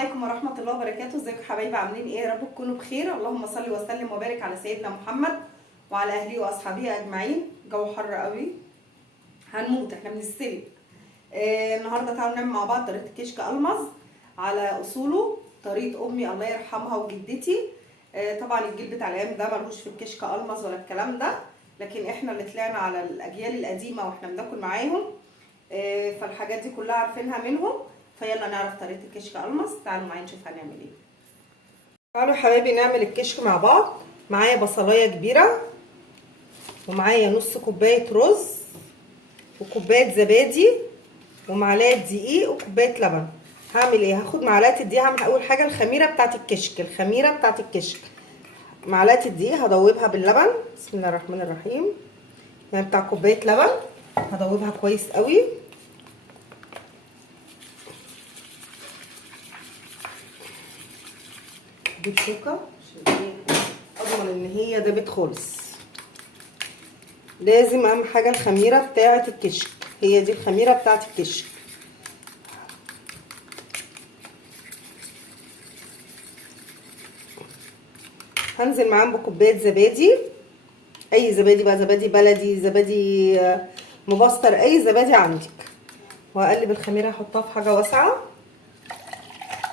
عليكم ورحمة الله وبركاته. ازيكم يا حبايبي؟ عاملين ايه؟ يا رب تكونوا بخير. اللهم صل وسلم وبارك على سيدنا محمد وعلى اهله واصحابه اجمعين. جو حر قوي، هنموت، احنا بنستلق. النهارده تعالوا نعمل مع بعض طريقة كشك المز على اصوله، طريقة امي الله يرحمها وجدتي. طبعا الجيل بتاع الايام ده ملهوش في الكشك المز ولا الكلام ده، لكن احنا اللي طلعنا على الاجيال القديمة واحنا بناكل معاهم، فالحاجات دي كلها عارفينها منهم. فيلا نعرف طريقة الكشك المز. تعالوا معايا نشوف هنعمل ايه. تعالوا يا حبايبي نعمل الكشك مع بعض. معايا بصلايه كبيره، ومعايا نص كوبايه رز، وكوبايه زبادي، ومعلقه دقيق، وكوبايه لبن. هعمل ايه؟ هاخد معلقه الدقيق، هعمل اول حاجه الخميره بتاعه الكشك. معلقه الدقيق هدوبها باللبن. بسم الله الرحمن الرحيم. يعني بتاع كوبايه لبن هدوبها كويس قوي. دي شوكه عشان ايه اضمن ان هي دابت خالص. لازم اهم حاجه الخميره بتاعه الكشك، هي دي الخميره بتاعه الكشك. هنزل معاهم بكوبايه زبادي، اي زبادي بقى، زبادي بلدي، زبادي مبستر، اي زبادي عندك. وهقلب الخميره، هحطها في حاجه واسعه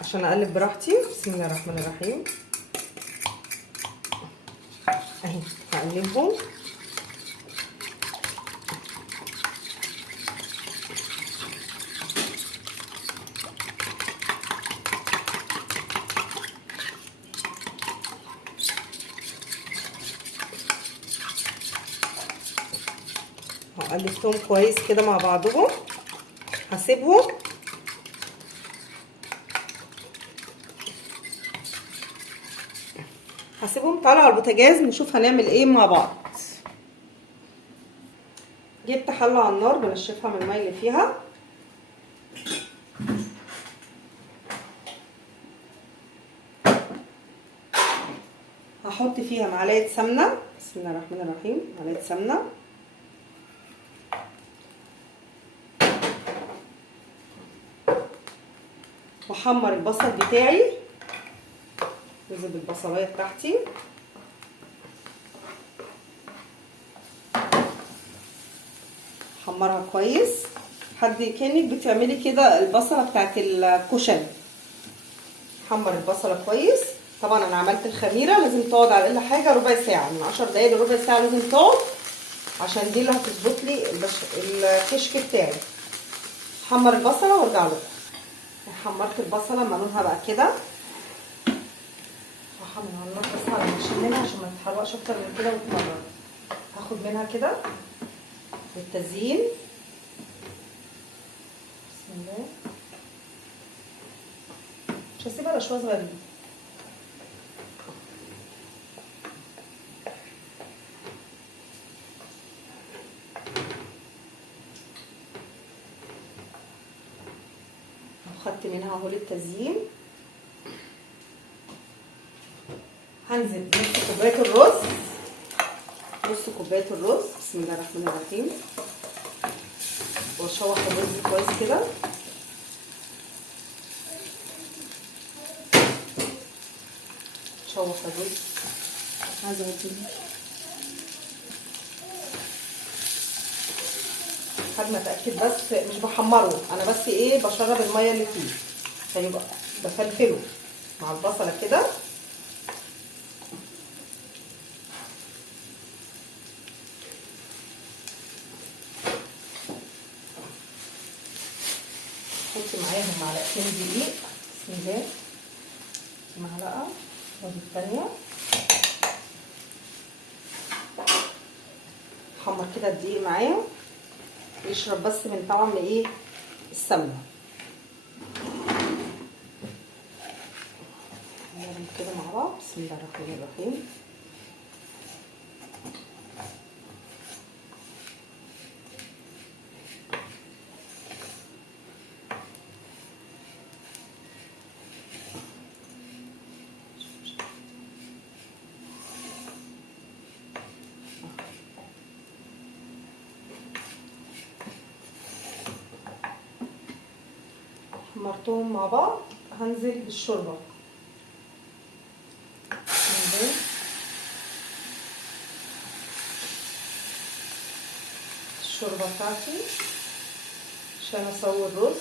عشان اقلب براحتي. بسم الله الرحمن الرحيم. اهي هقلبهم. قلبتهم كويس كده مع بعضهم. هسيبهم طالع على البوتاجاز، نشوف هنعمل ايه مع بعض. جبت حله على النار بنشفها من الميه اللي فيها. هحط فيها معلقه سمنه. بسم الله الرحمن الرحيم. معلقه سمنه، واحمر البصل بتاعي. نزل بالبصلايه بتاعتي، حمرها كويس لحد كانك بتعملي كده البصله بتاعت الكشري. حمر البصله كويس. طبعا انا عملت الخميره، لازم تقعد على اقل حاجه ربع ساعه، من 10 دقايق لربع ساعه لازم تقعد، عشان دي اللي هتظبط لي الكشك بتاعي. حمر البصله وارجع لكم. حمرت البصله لما لونها بقى كده، هحمر على النار بس على ما اشيل منها عشان ما تتحرقش اكتر من كده وتمرر. هاخد منها كده للتزيين. بسم الله. مش هسيبها على شويه صغيرين. خدت منها اهو للتزيين. هنزل بنص كوبايه الرز. بسم الله الرحمن الرحيم. واشوح الرز كويس كده. شوح الرز لحد ما اتاكد، بس مش بحمره انا، بس ايه بشرب الميه اللي فيه، فيبقى بفلفله مع البصله كده. حط معاهم معلقتين دقيق. بسم الله. معلقه ودي الثانيه. حمر كده الدقيق معاهم يشرب بس من طعم ايه السمنه. نعمل كده مع بعض. بسم الله الرحمن الرحيم. حمرتهم مع بعض. هنزل بالشوربه. الشوربه بتاعتي عشان اسوي الرز.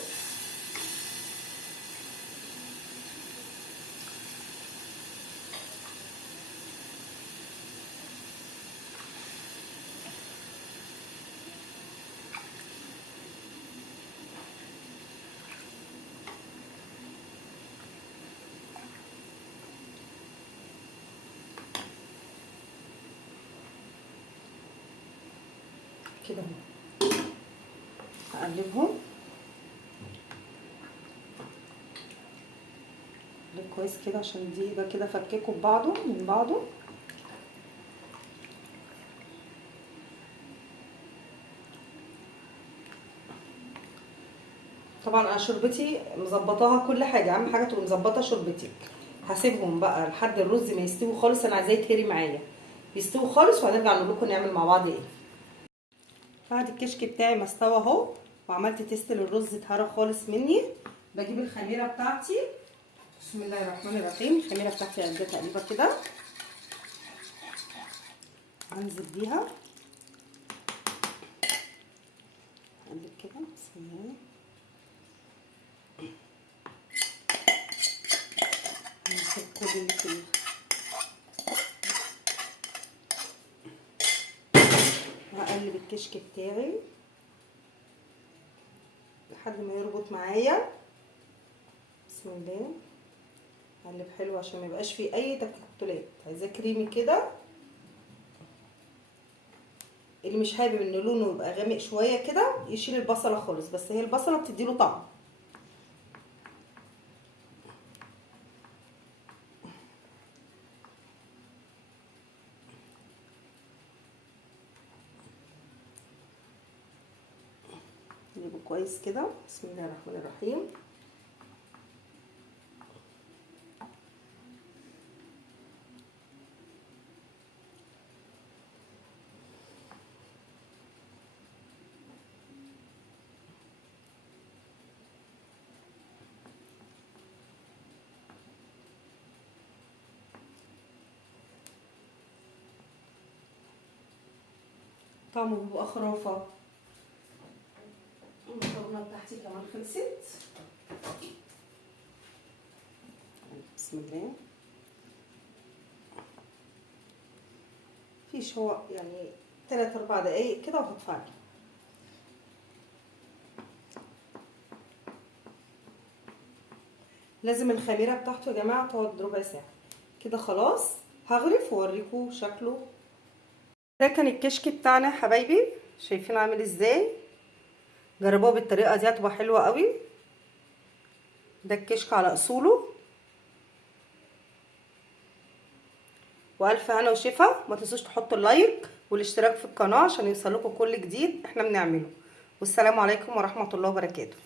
كده هقلبهم كويس كده عشان دي يبقى كده فككوا ببعضه من بعضه. طبعا انا شوربتي مظبطاها كل حاجه، اهم حاجه تبقى مظبطه شوربتك. هسيبهم بقى لحد الرز ما يستوي خالص، انا عايزاه يتهري معايا يستوي خالص وهنرجع نقول لكم نعمل مع بعض ايه. بعد الكشك بتاعي ما استوى اهو وعملت تيست للرز اتهرى خالص مني، بجيب الخميره بتاعتي. بسم الله الرحمن الرحيم. الخميره بتاعتي قد تقريبا كده، هنزل بيها اقلب كده. بسم الله. هنزل كل اللي فيه. هقلب الكشك بتاعي لحد ما يربط معايا. بسم الله. هقلب حلو عشان ما يبقاش فيه اي تكتلات، عايزاه كريمي كده. اللي مش حابب ان لونه يبقى غامق شويه كده يشيل البصله خالص، بس هي البصله بتديله طعم. نجيبه كويس كده. بسم الله الرحمن الرحيم. طعمه بيبقى خرافه. المكرونه بتاعتي كمان خلصت. بسم الله. فيش هو يعني 3-4 دقايق كده وهطفي. لازم الخميره بتاعته يا جماعه تقعد ربع ساعه كده. خلاص هغرف واوريكم شكله. ده كان الكشك بتاعنا يا حبايبي، شايفين عامل ازاي؟ جربوه بالطريقه دي هتبقى حلوه قوي. ده الكشك على اصوله. والف هنا وشفا. ما تنسوش تحطوا اللايك والاشتراك في القناه عشان يوصلكم كل جديد احنا بنعمله. والسلام عليكم ورحمه الله وبركاته.